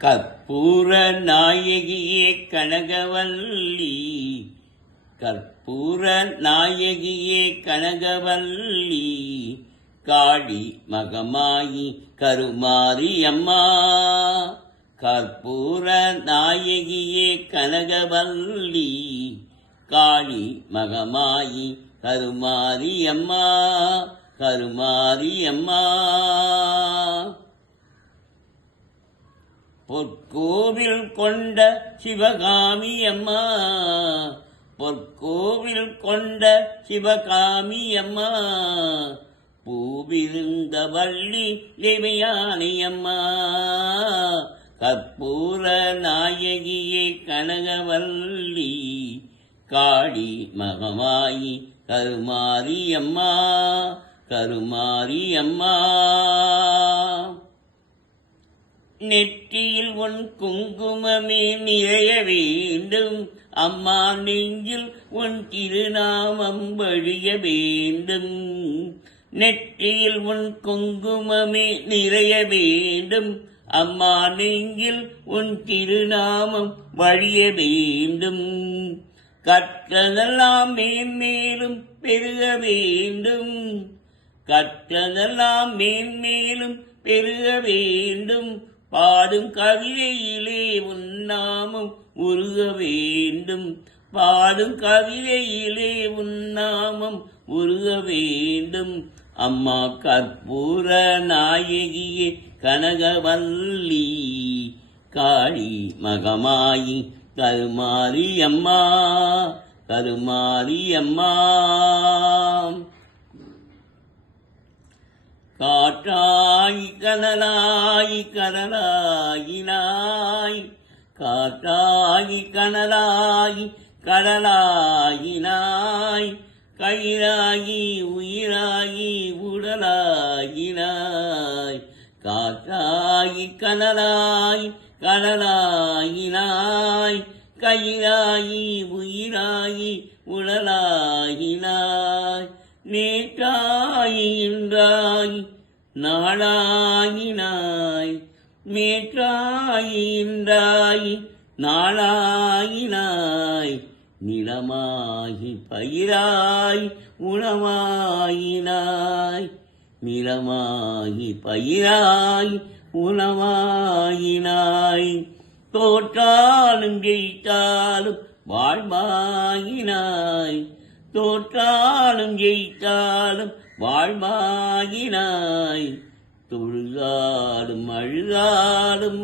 கற்பூர நாயகியே கனகவல்லி, கற்பூர நாயகியே கனகவல்லி, காளி மகமாயி கருமாரி அம்மா. கற்பூர நாயகியே கனகவல்லி, காளி மகமாயி கருமாரி அம்மா, கருமாரி அம்மா. பொற்கோவில் கொண்ட சிவகாமி அம்மா, பொற்கோவில் கொண்ட சிவகாமி அம்மா, பூவிருந்த வள்ளி தேவயானி அம்மா. கற்பூர நாயகியே கனகவல்லி, காளி மகமாயி கருமாரி அம்மா, கருமாரி அம்மா. நெற்றியில் உன் குங்குமமே நிறைய வேண்டும் அம்மா, நெஞ்சில் உன் திருநாமம் வழிய வேண்டும். நெற்றியில் உன் குங்குமமே நிறைய வேண்டும் அம்மா, நெஞ்சில் உன் திருநாமம் வழிய வேண்டும். கற்றதெல்லாம் மேன்மேலும் பெருக வேண்டும், கற்றதெல்லாம் மேன்மேலும் பெருக வேண்டும். பாடும் கவிதையிலே உன்னாமம் உருக வேண்டும், பாடும் கவிதையிலே உன்னாமம் உருக வேண்டும். அம்மா கற்பூர நாயகியே கனகவல்லி, காளி மகமாயி கருமாரி அம்மா, கருமாரி அம்மா. காற்றாய் கனலாய் கடலாயினாய், காற்றாய் கனலாய் கடலாயினாய், கயிறாகி உயிராகி உடலாயினாய். காற்றாய் கனலாய் கடலாயினாய், கயிறாகி உயிராகி உடலாயினாய். நேற்றாய் இன்றாய் நாளாயினாய், நேற்றாய் இன்றாய் நாளாயினாய். நிலமாகி பயிராய் உணவாயினாய், நிலமாகி பயிராய் உணவாயினாய். தோற்றாலும் ஜெயித்தாலும் வாழ்வாயினாய், தோற்றாலும் ஜெயித்தாலும் வாழ்வாயினாய். தொழுதாலும் அழுதாலும்